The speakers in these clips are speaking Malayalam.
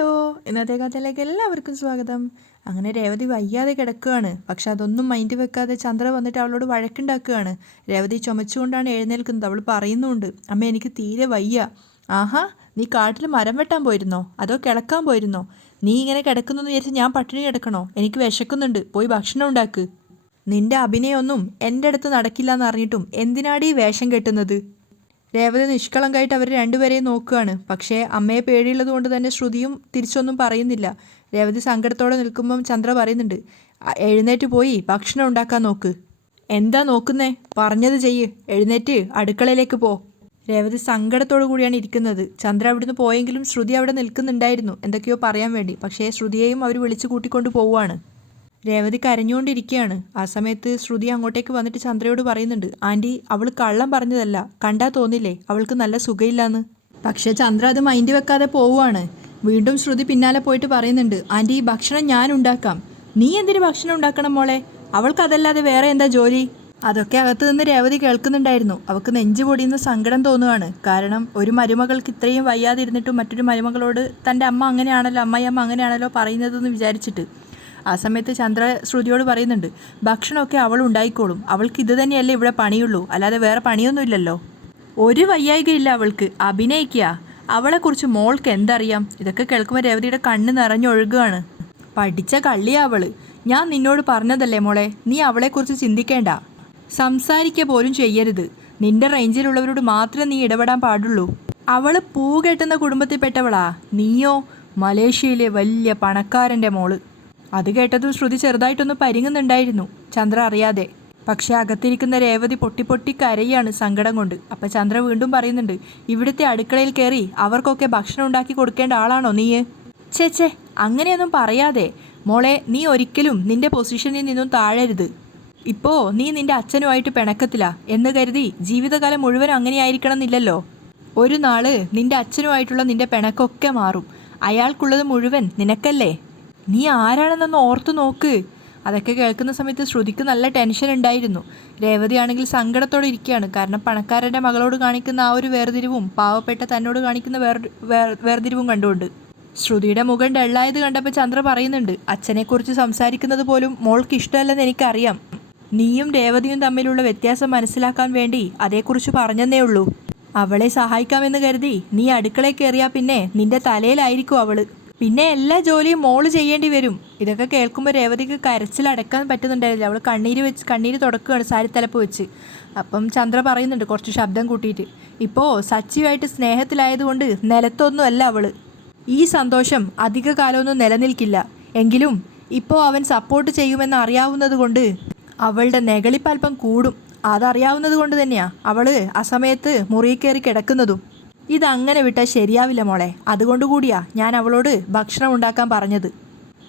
ഹലോ, ഇന്നത്തെ കഥയിലേക്ക് എല്ലാവർക്കും സ്വാഗതം. അങ്ങനെ രേവതി വയ്യാതെ കിടക്കുകയാണ്. പക്ഷെ അതൊന്നും മൈൻഡ് വെക്കാതെ ചന്ദ്ര വന്നിട്ട് അവളോട് വഴക്കുണ്ടാക്കുകയാണ്. രേവതി ചുമച്ചുകൊണ്ടാണ് എഴുന്നേൽക്കുന്നത്. അവൾ പറയുന്നുണ്ട്, അമ്മ എനിക്ക് തീരെ വയ്യ. ആഹാ, നീ കാട്ടിൽ മരം വെട്ടാൻ പോയിരുന്നോ അതോ കിടക്കാൻ പോയിരുന്നോ? നീ ഇങ്ങനെ കിടക്കുന്നു വിചാരിച്ച് ഞാൻ പട്ടിണി കിടക്കണോ? എനിക്ക് വിശക്കുന്നുണ്ട്, പോയി ഭക്ഷണം ഉണ്ടാക്ക്. നിന്റെ അഭിനയമൊന്നും എൻ്റെ അടുത്ത് നടക്കില്ല എന്ന് അറിഞ്ഞിട്ടും എന്തിനാടി വേഷം കെട്ടുന്നത്? രേവതി നിഷ്കളങ്കായിട്ട് അവർ രണ്ടുപേരെയും നോക്കുകയാണ്. പക്ഷേ അമ്മയെ പേടിയുള്ളത് കൊണ്ട് തന്നെ ശ്രുതിയും തിരിച്ചൊന്നും പറയുന്നില്ല. രേവതി സങ്കടത്തോടെ നിൽക്കുമ്പം ചന്ദ്ര പറയുന്നുണ്ട്, എഴുന്നേറ്റ് പോയി ഭക്ഷണം ഉണ്ടാക്കാൻ നോക്ക്. എന്താ നോക്കുന്നേ? പറഞ്ഞത് ചെയ്യ്, എഴുന്നേറ്റ് അടുക്കളയിലേക്ക് പോ. രേവതി സങ്കടത്തോടു കൂടിയാണ് ഇരിക്കുന്നത്. ചന്ദ്ര അവിടുന്ന് പോയെങ്കിലും ശ്രുതി അവിടെ നിൽക്കുന്നുണ്ടായിരുന്നു എന്തൊക്കെയോ പറയാൻ വേണ്ടി. പക്ഷേ ശ്രുതിയെയും അവർ വിളിച്ചു കൂട്ടിക്കൊണ്ട് പോവുകയാണ്. രേവതി കരഞ്ഞുകൊണ്ടിരിക്കുകയാണ്. ആ സമയത്ത് ശ്രുതി അങ്ങോട്ടേക്ക് വന്നിട്ട് ചന്ദ്രയോട് പറയുന്നുണ്ട്, ആൻറ്റി, അവൾ കള്ളം പറഞ്ഞതല്ല, കണ്ടാ തോന്നില്ലേ അവൾക്ക് നല്ല സുഖമില്ലാന്ന്. പക്ഷേ ചന്ദ്ര അത് മൈൻഡ് വെക്കാതെ പോവുകയാണ്. വീണ്ടും ശ്രുതി പിന്നാലെ പോയിട്ട് പറയുന്നുണ്ട്, ആൻറ്റി, ഭക്ഷണം ഞാൻ ഉണ്ടാക്കാം. നീ എന്തിന് ഭക്ഷണം ഉണ്ടാക്കണം മോളെ? അവൾക്ക് അതല്ലാതെ വേറെ എന്താ ജോലി? അതൊക്കെ അകത്ത് നിന്ന് രേവതി കേൾക്കുന്നുണ്ടായിരുന്നു. അവൾക്ക് നെഞ്ചു പൊടിയുന്ന സങ്കടം തോന്നുകയാണ്. കാരണം ഒരു മരുമകൾക്ക് ഇത്രയും വയ്യാതിരുന്നിട്ടും മറ്റൊരു മരുമകളോട് തൻ്റെ അമ്മ അങ്ങനെയാണല്ലോ, അമ്മയമ്മ അങ്ങനെയാണല്ലോ പറയുന്നതെന്ന് വിചാരിച്ചിട്ട്. ആ സമയത്ത് ചന്ദ്ര ശ്രുതിയോട് പറയുന്നുണ്ട്, ഭക്ഷണമൊക്കെ അവൾ ഉണ്ടായിക്കോളും. അവൾക്ക് ഇത് തന്നെയല്ലേ ഇവിടെ പണിയുള്ളൂ, അല്ലാതെ വേറെ പണിയൊന്നുമില്ലല്ലോ. ഒരു വയ്യായികയില്ല അവൾക്ക്, അഭിനയിക്കുക. അവളെക്കുറിച്ച് മോൾക്ക് എന്തറിയാം? ഇതൊക്കെ കേൾക്കുമ്പോൾ രേവതിയുടെ കണ്ണ് നിറഞ്ഞൊഴുകുകയാണ്. പഠിച്ച കള്ളിയാ അവള്. ഞാൻ നിന്നോട് പറഞ്ഞതല്ലേ മോളെ, നീ അവളെക്കുറിച്ച് ചിന്തിക്കേണ്ട, സംസാരിക്കുക പോലും ചെയ്യരുത്. നിന്റെ റേഞ്ചിലുള്ളവരോട് മാത്രമേ നീ ഇടപെടാൻ പാടുള്ളൂ. അവള് പൂ കെട്ടുന്ന കുടുംബത്തിൽപ്പെട്ടവളാ. നീയോ മലേഷ്യയിലെ വലിയ പണക്കാരൻ്റെ മോള്. അത് കേട്ടതും ശ്രുതി ചെറുതായിട്ടൊന്ന് പരിങ്ങുന്നുണ്ടായിരുന്നു, ചന്ദ്ര അറിയാതെ. പക്ഷെ അകത്തിരിക്കുന്ന രേവതി പൊട്ടി പൊട്ടി കരയാണ് സങ്കടം കൊണ്ട്. അപ്പം ചന്ദ്ര വീണ്ടും പറയുന്നുണ്ട്, ഇവിടുത്തെ അടുക്കളയിൽ കയറി അവർക്കൊക്കെ ഭക്ഷണം ഉണ്ടാക്കി കൊടുക്കേണ്ട ആളാണോ നീ? ചേച്ചേ, അങ്ങനെയൊന്നും പറയാതെ മോളെ. നീ ഒരിക്കലും നിന്റെ പൊസിഷനിൽ നിന്നും താഴരുത്. ഇപ്പോൾ നീ നിന്റെ അച്ഛനുമായിട്ട് പിണക്കത്തില എന്ന് കരുതി ജീവിതകാലം മുഴുവൻ അങ്ങനെയായിരിക്കണം എന്നില്ലല്ലോ. ഒരു നാള് നിന്റെ അച്ഛനുമായിട്ടുള്ള നിന്റെ പിണക്കൊക്കെ മാറും. അയാൾക്കുള്ളത് മുഴുവൻ നിനക്കല്ലേ. നീ ആരാണെന്നൊന്ന് ഓർത്തു നോക്ക്. അതൊക്കെ കേൾക്കുന്ന സമയത്ത് ശ്രുതിക്ക് നല്ല ടെൻഷൻ ഉണ്ടായിരുന്നു. രേവതി ആണെങ്കിൽ സങ്കടത്തോടെ ഇരിക്കുകയാണ്. കാരണം പണക്കാരൻ്റെ മകളോട് കാണിക്കുന്ന ആ ഒരു വേർതിരിവും പാവപ്പെട്ട തന്നോട് കാണിക്കുന്ന വേർതിരിവും കണ്ടുകൊണ്ട്. ശ്രുതിയുടെ മുഖം ഡള്ളായത് കണ്ടപ്പോൾ ചന്ദ്ര പറയുന്നുണ്ട്, അച്ഛനെക്കുറിച്ച് സംസാരിക്കുന്നത് പോലും മോൾക്ക് ഇഷ്ടമല്ലെന്ന് എനിക്കറിയാം. നീയും രേവതിയും തമ്മിലുള്ള വ്യത്യാസം മനസ്സിലാക്കാൻ വേണ്ടി അതേക്കുറിച്ച് പറഞ്ഞതേ ഉള്ളൂ. അവളെ സഹായിക്കാമെന്ന് കരുതി നീ അടുക്കളയിൽ കയറിയാൽ പിന്നെ നിന്റെ തലയിലായിരിക്കും അവള്. പിന്നെ എല്ലാ ജോലിയും മോള് ചെയ്യേണ്ടി വരും. ഇതൊക്കെ കേൾക്കുമ്പോൾ രേവതിക്ക് കരച്ചിലടക്കാൻ പറ്റുന്നുണ്ടായിരുന്നില്ല. അവൾ കണ്ണീര് തുടക്കുകയാണ് സാരിത്തലപ്പ് വെച്ച്. അപ്പം ചന്ദ്ര പറയുന്നുണ്ട് കുറച്ച് ശബ്ദം കൂട്ടിയിട്ട്, ഇപ്പോൾ സച്ചിയുമായിട്ട് സ്നേഹത്തിലായതുകൊണ്ട് നിലത്തൊന്നും അല്ല അവള്. ഈ സന്തോഷം അധിക കാലമൊന്നും നിലനിൽക്കില്ല. എങ്കിലും ഇപ്പോൾ അവൻ സപ്പോർട്ട് ചെയ്യുമെന്ന് അറിയാവുന്നത് കൊണ്ട് അവളുടെ നെകളിപ്പൽപ്പം കൂടും. അതറിയാവുന്നത് കൊണ്ട് തന്നെയാണ് അവള് ആ സമയത്ത് മുറിയിൽ കയറി കിടക്കുന്നതും. ഇതങ്ങനെ വിട്ടാൽ ശരിയാവില്ല മോളെ. അതുകൊണ്ടുകൂടിയാ ഞാൻ അവളോട് ഭക്ഷണം ഉണ്ടാക്കാൻ പറഞ്ഞത്.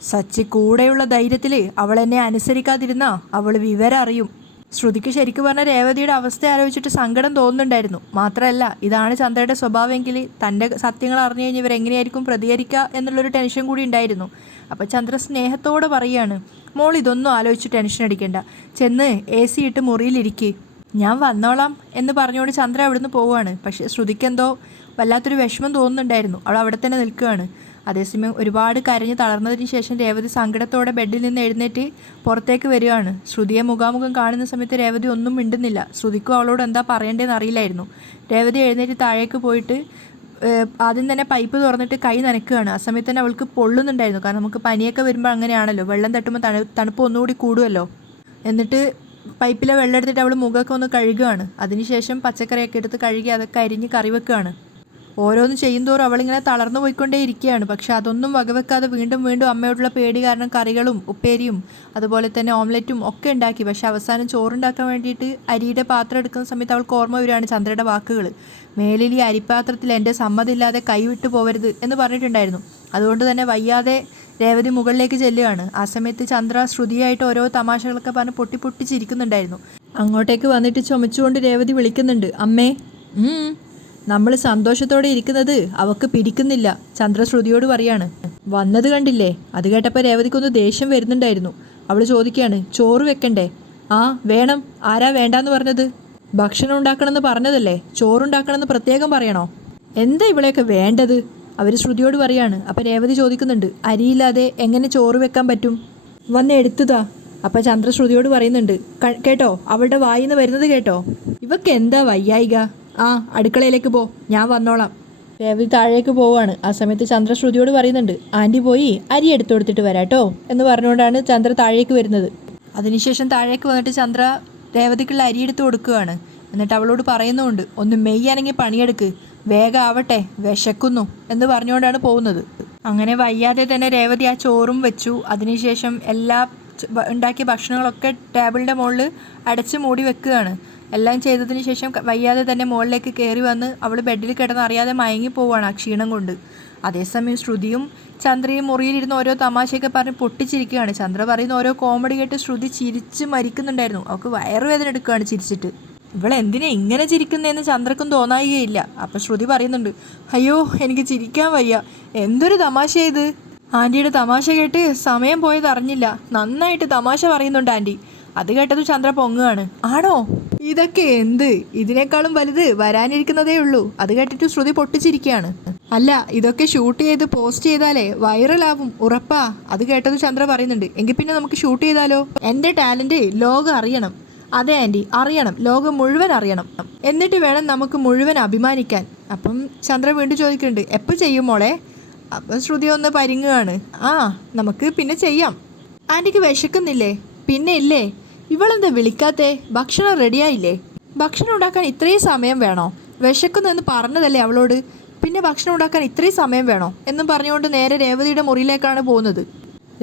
സച്ചി കൂടെയുള്ള ധൈര്യത്തിൽ അവൾ എന്നെ അനുസരിക്കാതിരുന്ന അവൾ വിവരം അറിയും. ശ്രുതിക്ക് ശരിക്കും പറഞ്ഞ രേവതിയുടെ അവസ്ഥ ആലോചിച്ചിട്ട് സങ്കടം തോന്നുന്നുണ്ടായിരുന്നു. മാത്രമല്ല, ഇതാണ് ചന്ദ്രയുടെ സ്വഭാവമെങ്കിൽ തൻ്റെ സത്യങ്ങൾ അറിഞ്ഞു കഴിഞ്ഞാൽ ഇവരെങ്ങനെയായിരിക്കും പ്രതികരിക്കുക എന്നുള്ളൊരു ടെൻഷൻ കൂടി ഉണ്ടായിരുന്നു. അപ്പോൾ ചന്ദ്ര സ്നേഹത്തോടെ പറയുകയാണ്, മോൾ ഇതൊന്നും ആലോചിച്ച് ടെൻഷൻ അടിക്കേണ്ട. ചെന്ന് AC ഇട്ട് മുറിയിലിരിക്കുക, ഞാൻ വന്നോളാം എന്ന് പറഞ്ഞുകൊണ്ട് ചന്ദ്ര അവിടുന്ന് പോവുകയാണ്. പക്ഷേ ശ്രുതിക്കെന്തോ വല്ലാത്തൊരു വിഷമം തോന്നുന്നുണ്ടായിരുന്നു. അവൾ അവിടെ തന്നെ നിൽക്കുകയാണ്. അതേസമയം ഒരുപാട് കരഞ്ഞ് തളർന്നതിന് ശേഷം രേവതി സങ്കടത്തോടെ ബെഡിൽ നിന്ന് എഴുന്നേറ്റ് പുറത്തേക്ക് വരികയാണ്. ശ്രുതിയെ മുഖാമുഖം കാണുന്ന സമയത്ത് രേവതി ഒന്നും മിണ്ടുന്നില്ല. ശ്രുതിക്കും അവളോട് എന്താ പറയേണ്ടതെന്ന് അറിയില്ലായിരുന്നു. രേവതി എഴുന്നേറ്റ് താഴേക്ക് പോയിട്ട് ആദ്യം തന്നെ പൈപ്പ് തുറന്നിട്ട് കൈ നനയ്ക്കുകയാണ്. ആ സമയത്ത് തന്നെ അവൾക്ക് പൊള്ളുന്നുണ്ടായിരുന്നു. കാരണം നമുക്ക് പനിയൊക്കെ വരുമ്പോൾ അങ്ങനെയാണല്ലോ, വെള്ളം തട്ടുമ്പോൾ തണുപ്പ് ഒന്നുകൂടി കൂടുമല്ലോ. എന്നിട്ട് പൈപ്പിലെ വെള്ളം എടുത്തിട്ട് അവൾ മുഖമൊക്കെ ഒന്ന് കഴുകുകയാണ്. അതിനുശേഷം പച്ചക്കറിയൊക്കെ എടുത്ത് കഴുകി അതൊക്കെ അരിഞ്ഞ് കറി വെക്കുകയാണ്. ഓരോന്ന് ചെയ്യുന്തോറും അവളിങ്ങനെ തളർന്നു പോയിക്കൊണ്ടേ ഇരിക്കുകയാണ്. പക്ഷെ അതൊന്നും വകവെക്കാതെ വീണ്ടും വീണ്ടും അമ്മയോടുള്ള പേടി കാരണം കറികളും ഉപ്പേരിയും അതുപോലെ തന്നെ ഓംലെറ്റും ഒക്കെ ഉണ്ടാക്കി. പക്ഷെ അവസാനം ചോറുണ്ടാക്കാൻ വേണ്ടിയിട്ട് അരിയുടെ പാത്രം എടുക്കുന്ന സമയത്ത് അവൾക്ക് ഓർമ്മ വരികയാണ് ചന്ദ്രയുടെ വാക്കുകൾ. മേലിൽ ഈ അരിപ്പാത്രത്തിൽ എൻ്റെ സമ്മതമില്ലാതെ കൈവിട്ടു പോവരുത് എന്ന് പറഞ്ഞിട്ടുണ്ടായിരുന്നു. അതുകൊണ്ട് തന്നെ വയ്യാതെ രേവതി മുകളിലേക്ക് ചെല്ലുകയാണ്. ആ സമയത്ത് ചന്ദ്ര ശ്രുതിയായിട്ട് ഓരോ തമാശകളൊക്കെ പറഞ്ഞ് പൊട്ടിച്ചിരിക്കുന്നുണ്ടായിരുന്നു. അങ്ങോട്ടേക്ക് വന്നിട്ട് ചുമച്ചുകൊണ്ട് രേവതി വിളിക്കുന്നുണ്ട്, അമ്മേ. നമ്മൾ സന്തോഷത്തോടെ ഇരിക്കുന്നത് അവൾക്ക് പിടിക്കുന്നില്ല. ചന്ദ്ര ശ്രുതിയോട് പറയാണ്. വന്നത് കണ്ടില്ലേ? അത് കേട്ടപ്പോൾ രേവതിക്കൊന്ന് ദേഷ്യം വരുന്നുണ്ടായിരുന്നു. അവൾ ചോദിക്കുകയാണ്, ചോറ് വെക്കണ്ടേ? ആ വേണം. ആരാ വേണ്ടാന്ന് പറഞ്ഞത്? ഭക്ഷണം ഉണ്ടാക്കണമെന്ന് പറഞ്ഞതല്ലേ, ചോറുണ്ടാക്കണമെന്ന് പ്രത്യേകം പറയണോ? എന്താ ഇവളെയൊക്കെ വേണ്ടത്? അവർ ശ്രുതിയോട് പറയാണ്. അപ്പം രേവതി ചോദിക്കുന്നുണ്ട്, അരിയില്ലാതെ എങ്ങനെ ചോറ് വെക്കാൻ പറ്റും, വന്ന് എടുത്തതാ. അപ്പം ചന്ദ്ര ശ്രുതിയോട് പറയുന്നുണ്ട്, കേട്ടോ, അവളുടെ വായിന്ന് വരുന്നത് കേട്ടോ, ഇവക്ക് എന്താ വയ്യായിക, ആ അടുക്കളയിലേക്ക് പോ, ഞാൻ വന്നോളാം. രേവതി താഴേക്ക് പോവാണ്. ആ സമയത്ത് ചന്ദ്ര ശ്രുതിയോട് പറയുന്നുണ്ട്, ആൻറ്റി പോയി അരി എടുത്തു കൊടുത്തിട്ട് വരാട്ടോ എന്ന് പറഞ്ഞുകൊണ്ടാണ് ചന്ദ്ര താഴേക്ക് വരുന്നത്. അതിനുശേഷം താഴേക്ക് വന്നിട്ട് ചന്ദ്ര രേവതിക്കുള്ള അരി എടുത്ത് കൊടുക്കുകയാണ്. എന്നിട്ട് അവളോട് പറയുന്നുണ്ട്, ഒന്ന് മെയ്യാനെങ്കിൽ പണിയെടുക്ക്, വേഗം ആവട്ടെ, വിശക്കുന്നു എന്ന് പറഞ്ഞുകൊണ്ടാണ് പോകുന്നത്. അങ്ങനെ വയ്യാതെ തന്നെ രേവതി ആ ചോറും വെച്ചു. അതിനുശേഷം എല്ലാ ഉണ്ടാക്കിയ ഭക്ഷണങ്ങളൊക്കെ ടേബിളിൻ്റെ മുകളിൽ അടച്ച് മൂടി വെക്കുകയാണ്. എല്ലാം ചെയ്തതിന് ശേഷം വയ്യാതെ തന്നെ മുകളിലേക്ക് കയറി വന്ന് അവൾ ബെഡിൽ കിടന്ന് അറിയാതെ മയങ്ങി പോവുകയാണ് ആ ക്ഷീണം കൊണ്ട്. അതേസമയം ശ്രുതിയും ചന്ദ്രയും മുറിയിലിരുന്ന് ഓരോ തമാശയൊക്കെ പറഞ്ഞ് പൊട്ടിച്ചിരിക്കുകയാണ്. ചന്ദ്ര പറയുന്ന ഓരോ കോമഡി കേട്ട് ശ്രുതി ചിരിച്ച് മരിക്കുന്നുണ്ടായിരുന്നു. അവൾക്ക് വയറുവേദന എടുക്കുകയാണ് ചിരിച്ചിട്ട്. ഇവളെന്തിനാ ഇങ്ങനെ ചിരിക്കുന്നതെന്ന് ചന്ദ്രക്കും തോന്നായികയില്ല. അപ്പം ശ്രുതി പറയുന്നുണ്ട്, അയ്യോ എനിക്ക് ചിരിക്കാൻ വയ്യ, എന്തൊരു തമാശ ഇത്, ആൻറ്റിയുടെ തമാശ കേട്ട് സമയം പോയത് അറിഞ്ഞില്ല, നന്നായിട്ട് തമാശ പറയുന്നുണ്ട് ആൻറ്റി. അത് കേട്ടത് ചന്ദ്ര പൊങ്ങുകയാണ്. ആണോ, ഇതൊക്കെ എന്ത്, ഇതിനേക്കാളും വലുത് വരാനിരിക്കുന്നതേ ഉള്ളൂ. അത് കേട്ടിട്ട് ശ്രുതി പൊട്ടിച്ചിരിക്കുകയാണ്. അല്ല, ഇതൊക്കെ ഷൂട്ട് ചെയ്ത് പോസ്റ്റ് ചെയ്താലേ വൈറലാവും, ഉറപ്പാ. അത് കേട്ടത് ചന്ദ്ര പറയുന്നുണ്ട്, എങ്കിൽ പിന്നെ നമുക്ക് ഷൂട്ട് ചെയ്താലോ, എൻ്റെ ടാലൻറ്റ് ലോകം അറിയണം. അതെ ആൻറ്റി, അറിയണം, ലോകം മുഴുവൻ അറിയണം, എന്നിട്ട് വേണം നമുക്ക് മുഴുവൻ അഭിമാനിക്കാൻ. അപ്പം ചന്ദ്ര വീണ്ടും ചോദിക്കുന്നുണ്ട്, എപ്പോൾ ചെയ്യും മോളെ? അപ്പം ശ്രുതി ഒന്ന് പരിങ്ങുകയാണ്. ആ, നമുക്ക് പിന്നെ ചെയ്യാം. ആൻറ്റിക്ക് വിശക്കുന്നില്ലേ? പിന്നെ ഇല്ലേ, ഇവളെന്താ വിളിക്കാത്തേ? ഭക്ഷണം റെഡിയായില്ലേ? ഭക്ഷണം ഉണ്ടാക്കാൻ ഇത്രയും സമയം വേണോ? വിശക്കുന്നെന്ന് പറഞ്ഞതല്ലേ അവളോട്, പിന്നെ ഭക്ഷണം ഉണ്ടാക്കാൻ ഇത്രയും സമയം വേണോ എന്നും പറഞ്ഞുകൊണ്ട് നേരെ രേവതിയുടെ മുറിയിലേക്കാണ് പോകുന്നത്.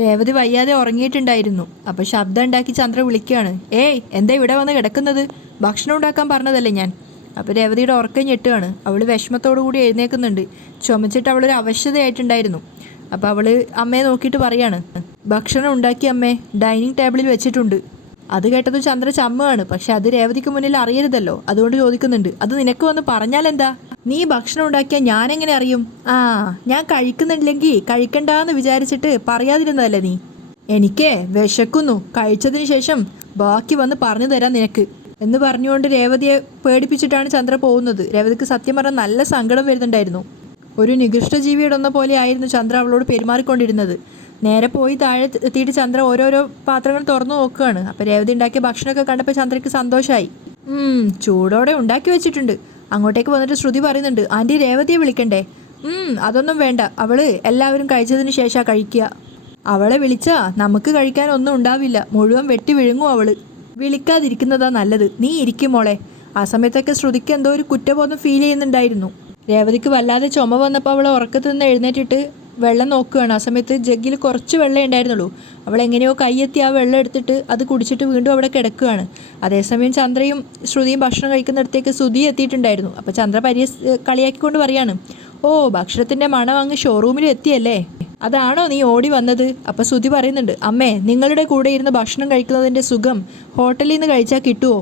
രേവതി വയ്യാതെ ഉറങ്ങിയിട്ടുണ്ടായിരുന്നു. അപ്പോൾ ശബ്ദം ഉണ്ടാക്കി ചന്ദ്ര വിളിക്കുകയാണ്, ഏയ് എന്താ ഇവിടെ വന്ന് കിടക്കുന്നത്, ഭക്ഷണം ഉണ്ടാക്കാൻ പറഞ്ഞതല്ലേ ഞാൻ. അപ്പോൾ രേവതിയുടെ ഉറക്കം ഞെട്ടുകയാണ്. അവൾ വിഷമത്തോടു കൂടി എഴുന്നേൽക്കുന്നുണ്ട്. ചുമച്ചിട്ട് അവളൊരു അവശതയായിട്ടുണ്ടായിരുന്നു. അപ്പോൾ അവൾ അമ്മയെ നോക്കിയിട്ട് പറയാണ്, ഭക്ഷണം ഉണ്ടാക്കി അമ്മേ, ഡൈനിങ് ടേബിളിൽ വെച്ചിട്ടുണ്ട്. അത് കേട്ടത് ചന്ദ്ര ചമ്മുകയാണ്. പക്ഷെ അത് രേവതിക്ക് മുന്നിൽ അറിയരുതല്ലോ, അതുകൊണ്ട് ചോദിക്കുന്നുണ്ട്, അത് നിനക്ക് വന്ന് പറഞ്ഞാലെന്താ, നീ ഭക്ഷണം ഉണ്ടാക്കിയാൽ ഞാനെങ്ങനെ അറിയും? ആ, ഞാൻ കഴിക്കുന്നില്ലെങ്കിൽ കഴിക്കണ്ടെന്ന് വിചാരിച്ചിട്ട് പറയാതിരുന്നതല്ലേ നീ. എനിക്ക് വിശക്കുന്നു, കഴിച്ചതിന് ശേഷം ബാക്കി വന്ന് പറഞ്ഞു തരാം നിനക്ക് എന്ന് പറഞ്ഞുകൊണ്ട് രേവതിയെ പേടിപ്പിച്ചിട്ടാണ് ചന്ദ്ര പോകുന്നത്. രേവതിക്ക് സത്യം പറഞ്ഞാൽ നല്ല സങ്കടം വരുന്നുണ്ടായിരുന്നു. ഒരു നികൃഷ്ടജീവിയുടെ പോലെ ആയിരുന്നു ചന്ദ്ര അവളോട് പെരുമാറിക്കൊണ്ടിരുന്നത്. നേരെ പോയി താഴെ എത്തിയിട്ട് ചന്ദ്ര ഓരോരോ പാത്രങ്ങൾ തുറന്നു നോക്കുകയാണ്. അപ്പോൾ രേവതി ഉണ്ടാക്കിയ ഭക്ഷണമൊക്കെ കണ്ടപ്പോൾ ചന്ദ്രയ്ക്ക് സന്തോഷമായി. ചൂടോടെ ഉണ്ടാക്കി വെച്ചിട്ടുണ്ട്. അങ്ങോട്ടേക്ക് വന്നിട്ട് ശ്രുതി പറയുന്നുണ്ട്, ആൻറ്റി രേവതിയെ വിളിക്കണ്ടേ? അതൊന്നും വേണ്ട, അവള് എല്ലാവരും കഴിച്ചതിന് ശേഷമാണ് കഴിക്കുക. അവളെ വിളിച്ചാ നമുക്ക് കഴിക്കാൻ ഒന്നും ഉണ്ടാവില്ല, മുഴുവൻ വെട്ടി വിഴുങ്ങും അവള്. വിളിക്കാതിരിക്കുന്നതാ നല്ലത്, നീ ഇരിക്കും മോളെ. ആ സമയത്തൊക്കെ ശ്രുതിക്ക് എന്തോ ഒരു കുറ്റബോധം ഫീൽ ചെയ്യുന്നുണ്ടായിരുന്നു. രേവതിക്ക് വല്ലാതെ ചുമ വന്നപ്പോൾ അവൾ ഉറക്കത്തിൽ നിന്ന് എഴുന്നേറ്റിട്ട് വെള്ളം നോക്കുകയാണ്. ആ സമയത്ത് ജഗ്ഗിൽ കുറച്ച് വെള്ളമേ ഉണ്ടായിരുന്നുള്ളൂ. അവൾ എങ്ങനെയോ കയ്യെത്തി ആ വെള്ളം എടുത്തിട്ട് അത് കുടിച്ചിട്ട് വീണ്ടും അവിടെ കിടക്കുകയാണ്. അതേസമയം ചന്ദ്രയും ശ്രുതിയും ഭക്ഷണം കഴിക്കുന്നിടത്തേക്ക് ശ്രുതി എത്തിയിട്ടുണ്ടായിരുന്നു. അപ്പോൾ ചന്ദ്ര കളിയാക്കിക്കൊണ്ട് പറയാണ്, ഓ ഭക്ഷണത്തിൻ്റെ മണം അങ്ങ് ഷോറൂമിൽ എത്തിയല്ലേ, അതാണോ നീ ഓടി വന്നത്? അപ്പോൾ ശ്രുതി പറയുന്നുണ്ട്, അമ്മേ നിങ്ങളുടെ കൂടെ ഇരുന്ന് ഭക്ഷണം കഴിക്കുന്നതിൻ്റെ സുഖം ഹോട്ടലിൽ നിന്ന് കഴിച്ചാൽ കിട്ടുമോ?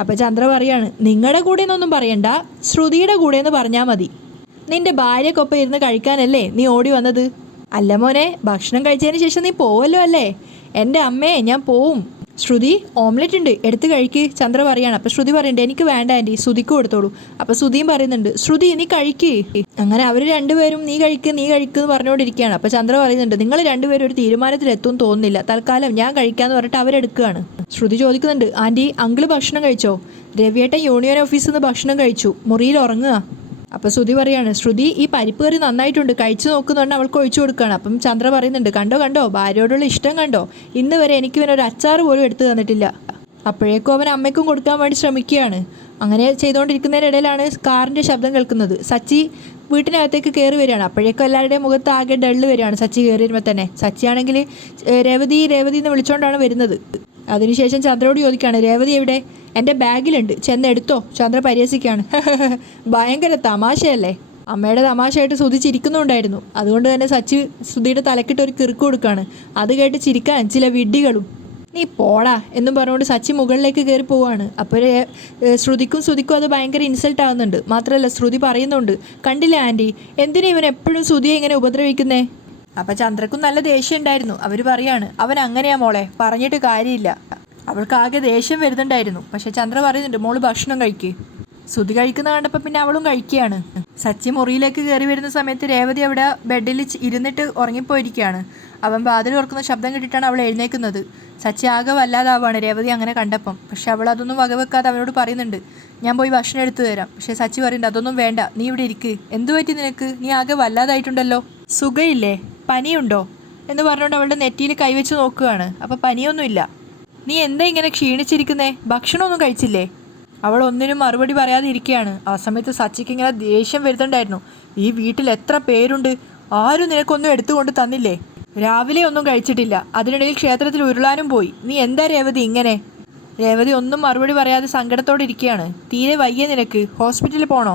അപ്പോൾ ചന്ദ്ര പറയാണ്, നിങ്ങളുടെ കൂടെ എന്നൊന്നും പറയണ്ട, ശ്രുതിയുടെ കൂടെ എന്ന് പറഞ്ഞാൽ മതി. നിന്റെ ഭാര്യക്കൊപ്പം ഇരുന്ന് കഴിക്കാനല്ലേ നീ ഓടി വന്നത്? അല്ല മോനെ, ഭക്ഷണം കഴിച്ചതിന് ശേഷം നീ പോവല്ലോ അല്ലേ? എൻ്റെ അമ്മേ, ഞാൻ പോവും. ശ്രുതി, ഓംലെറ്റ് ഉണ്ട്, എടുത്ത് കഴിക്ക്, ചന്ദ്ര പറയാണ്. അപ്പോൾ ശ്രുതി പറയുന്നുണ്ട്, എനിക്ക് വേണ്ട ആൻറ്റി, ശ്രുതിക്ക് കൊടുത്തോളൂ. അപ്പോൾ ശ്രുതിയും പറയുന്നുണ്ട്, ശ്രുതി നീ കഴിക്ക്. അങ്ങനെ അവർ രണ്ടുപേരും നീ കഴിക്ക് എന്ന് പറഞ്ഞുകൊണ്ടിരിക്കുകയാണ്. അപ്പോൾ ചന്ദ്ര പറയുന്നുണ്ട്, നിങ്ങൾ രണ്ടുപേരും ഒരു തീരുമാനത്തിലെത്തും തോന്നുന്നില്ല, തൽക്കാലം ഞാൻ കഴിക്കാമെന്ന് പറഞ്ഞിട്ട് അവരെടുക്കുകയാണ്. ശ്രുതി ചോദിക്കുന്നുണ്ട്, ആൻറ്റി അങ്കിള് ഭക്ഷണം കഴിച്ചോ? രവിയേട്ടൻ യൂണിയൻ ഓഫീസിൽ നിന്ന് ഭക്ഷണം കഴിച്ചു, മുറിയിൽ ഉറങ്ങുക. അപ്പോൾ ശ്രുതി പറയാണ്, ശ്രുതി ഈ പരിപ്പ് കറി നന്നായിട്ടുണ്ട്, കഴിച്ചു നോക്കുന്നു പറഞ്ഞാൽ അവൾക്ക് ഒഴിച്ചു കൊടുക്കുകയാണ്. അപ്പം ചന്ദ്ര പറയുന്നുണ്ട്, കണ്ടോ ഭാര്യയോടുള്ള ഇഷ്ടം കണ്ടോ, ഇന്ന് വരെ എനിക്ക് ഇവനൊരു അച്ചാർ പോലും എടുത്തു തന്നിട്ടില്ല. അപ്പോഴേക്കും അവൻ അമ്മയ്ക്കും കൊടുക്കാൻ വേണ്ടി ശ്രമിക്കുകയാണ്. അങ്ങനെ ചെയ്തുകൊണ്ടിരിക്കുന്നതിനിടയിലാണ് കാറിൻ്റെ ശബ്ദം കേൾക്കുന്നത്. സച്ചി വീട്ടിനകത്തേക്ക് കയറി വരികയാണ്. അപ്പോഴേക്കും എല്ലാവരുടെയും മുഖത്ത് ആകെ ഡള്ള് വരികയാണ് സച്ചി കയറി വരുമ്പോൾ തന്നെ. സച്ചിയാണെങ്കിൽ രേവതി എന്ന് വിളിച്ചുകൊണ്ടാണ് വരുന്നത്. അതിനുശേഷം ചന്ദ്രയോട് ചോദിക്കുകയാണ്, രേവതി എവിടെ? എൻ്റെ ബാഗിലുണ്ട്, ചെന്നെടുത്തോ? ചന്ദ്ര പരിഹസിക്കുകയാണ്. ഭയങ്കര തമാശയല്ലേ? അമ്മയുടെ തമാശയായിട്ട് ശ്രുതി ചിരിക്കുന്നുണ്ടായിരുന്നു. അതുകൊണ്ട് തന്നെ സച്ചി ശ്രുതിയുടെ തലക്കിട്ട് ഒരു കിറുക്ക് കൊടുക്കുകയാണ്. അത് കേട്ട് ചിരിക്കാൻ ചില വിഡ്ഢികളും. നീ പോടാ എന്നും പറഞ്ഞുകൊണ്ട് സച്ചി മുകളിലേക്ക് കയറി പോവുകയാണ്. അപ്പോൾ ശ്രുതിക്കും അത് ഭയങ്കര ഇൻസൾട്ട് ആവുന്നുണ്ട്. മാത്രമല്ല ശ്രുതി പറയുന്നുണ്ട്, കണ്ടില്ല ആൻറ്റി, എന്തിനാ ഇവൻ എപ്പോഴും ശ്രുതിയെ ഇങ്ങനെ ഉപദ്രവിക്കുന്നേ? അപ്പം ചന്ദ്രക്കും നല്ല ദേഷ്യം ഉണ്ടായിരുന്നു. അവർ പറയാണ്, അവൻ അങ്ങനെയാ മോളെ, പറഞ്ഞിട്ട് കാര്യമില്ല. അവൾക്ക് ആകെ ദേഷ്യം വരുന്നുണ്ടായിരുന്നു. പക്ഷേ ചന്ദ്ര പറയുന്നുണ്ട്, മോള് ഭക്ഷണം കഴിക്ക്. സുധി കഴിക്കുന്ന കണ്ടപ്പോൾ പിന്നെ അവളും കഴിക്കുകയാണ്. സച്ചി മുറിയിലേക്ക് കയറി വരുന്ന സമയത്ത് രേവതി അവിടെ ബെഡിൽ ഇരുന്നിട്ട് ഉറങ്ങിപ്പോയിരിക്കുകയാണ്. അവൻ വാതിൽ തുറക്കുന്ന ശബ്ദം കേട്ടിട്ടാണ് അവൾ എഴുന്നേക്കുന്നത്. സച്ചി ആകെ വല്ലാതാവാണ് രേവതി അങ്ങനെ കണ്ടപ്പം. പക്ഷെ അവൾ അതൊന്നും വകവെക്കാതെ അവനോട് പറയുന്നുണ്ട്, ഞാൻ പോയി ഭക്ഷണം എടുത്തു തരാം. പക്ഷേ സച്ചി പറയുന്നുണ്ട്, അതൊന്നും വേണ്ട, നീ ഇവിടെ ഇരിക്ക്. എന്തു പറ്റി നിനക്ക്? നീ ആകെ വല്ലാതായിട്ടുണ്ടല്ലോ, സുഖയില്ലേ, പനിയുണ്ടോ എന്ന് പറഞ്ഞുകൊണ്ട് അവളുടെ നെറ്റിയിൽ കൈവച്ച് നോക്കുകയാണ്. അപ്പോൾ പനിയൊന്നുമില്ല. നീ എന്താ ഇങ്ങനെ ക്ഷീണിച്ചിരിക്കുന്നേ? ഭക്ഷണമൊന്നും കഴിച്ചില്ലേ? അവൾ ഒന്നിനും മറുപടി പറയാതെ ഇരിക്കുകയാണ്. ആ സമയത്ത് സച്ചിക്ക് ഇങ്ങനെ ദേഷ്യം വരുന്നുണ്ടായിരുന്നു. ഈ വീട്ടിൽ എത്ര പേരുണ്ട്, ആരും നിനക്കൊന്നും എടുത്തുകൊണ്ട് തന്നില്ലേ? രാവിലെ ഒന്നും കഴിച്ചിട്ടില്ല, അതിനിടയിൽ ക്ഷേത്രത്തിൽ ഉരുളാനും പോയി. നീ എന്താ രേവതി ഇങ്ങനെ? രേവതി ഒന്നും മറുപടി പറയാതെ സങ്കടത്തോടെ ഇരിക്കുകയാണ്. തീരെ വയ്യ നിനക്ക്? ഹോസ്പിറ്റലിൽ പോണോ?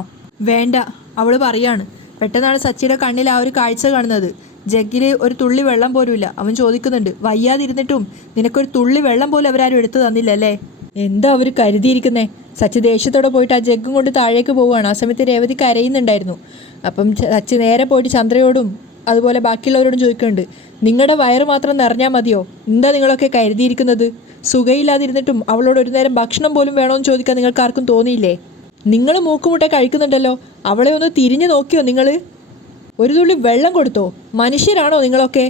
വേണ്ട, അവൾ പറയാണ്. പെട്ടെന്നാണ് സച്ചിയുടെ കണ്ണിൽ ആ ഒരു കാഴ്ച കാണുന്നത്. ജഗ്ഗിൽ ഒരു തുള്ളി വെള്ളം പോലുമില്ല. അവൻ ചോദിക്കുന്നുണ്ട്, വയ്യാതിരുന്നിട്ടും നിനക്കൊരു തുള്ളി വെള്ളം പോലും അവരാരും എടുത്തു തന്നില്ല അല്ലേ? എന്താ അവർ കരുതിയിരിക്കുന്നേ? സച്ചി ദേഷ്യത്തോടെ പോയിട്ട് ആ ജഗ്ഗും കൊണ്ട് താഴേക്ക് പോവുകയാണ്. ആ സമയത്ത് രേവതി കരയുന്നുണ്ടായിരുന്നു. അപ്പം സച്ചി നേരെ പോയിട്ട് ചന്ദ്രയോടും അതുപോലെ ബാക്കിയുള്ളവരോടും ചോദിക്കുന്നുണ്ട്, നിങ്ങളുടെ വയറ് മാത്രം നിറഞ്ഞാൽ മതിയോ? എന്താ നിങ്ങളൊക്കെ കരുതിയിരിക്കുന്നത്? സുഖയില്ലാതിരുന്നിട്ടും അവളോട് ഒരു നേരം ഭക്ഷണം പോലും വേണമെന്ന് ചോദിക്കാൻ നിങ്ങൾക്ക് ആർക്കും തോന്നിയില്ലേ? നിങ്ങൾ മൂക്കുമുട്ടെ കഴിക്കുന്നുണ്ടല്ലോ, അവളെ ഒന്ന് തിരിഞ്ഞു നോക്കിയോ നിങ്ങൾ? ഒരു തുള്ളി വെള്ളം കൊടുത്തോ? മനുഷ്യരാണോ നിങ്ങളൊക്കെ?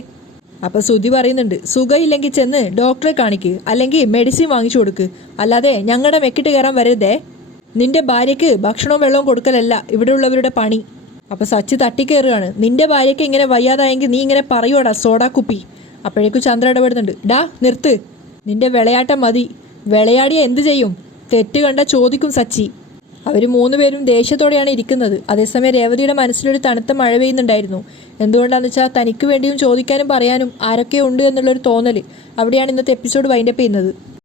അപ്പോൾ സുധി പറയുന്നുണ്ട്, സുഖമില്ലെങ്കിൽ ചെന്ന് ഡോക്ടറെ കാണിക്ക്, അല്ലെങ്കിൽ മെഡിസിൻ വാങ്ങിച്ചു കൊടുക്ക്, അല്ലാതെ ഞങ്ങളുടെ മെക്കിട്ട് കയറാൻ വരരുതേ. നിന്റെ ഭാര്യയ്ക്ക് ഭക്ഷണവും വെള്ളവും കൊടുക്കലല്ല ഇവിടെയുള്ളവരുടെ പണി. അപ്പോൾ സച്ചി തട്ടിക്കയറുകയാണ്. നിന്റെ ഭാര്യയ്ക്ക് ഇങ്ങനെ വയ്യാതായെങ്കിൽ നീ ഇങ്ങനെ പറയുവാടാ സോഡാ കുപ്പി. അപ്പോഴേക്കും ചന്ദ്ര ഇടപെടുന്നുണ്ട്, ഡാ നിർത്ത്, നിന്റെ വിളയാട്ടം മതി. വിളയാടിയ എന്ത് ചെയ്യും? തെറ്റ് കണ്ട ചോദിക്കും സച്ചി. അവർ 3 പേരും ദേഷ്യത്തോടെയാണ് ഇരിക്കുന്നത്. അതേസമയം രേവതിയുടെ മനസ്സിലൊരു തണുത്ത മഴ പെയ്യുന്നുണ്ടായിരുന്നു. എന്തുകൊണ്ടാണെന്ന് വെച്ചാൽ തനിക്ക് വേണ്ടിയും ചോദിക്കാനും പറയാനും ആരൊക്കെ ഉണ്ട് എന്നുള്ളൊരു തോന്നൽ. അവിടെയാണ് ഇന്നത്തെ എപ്പിസോഡ് വൈൻഡപ്പ് ചെയ്യുന്നത്.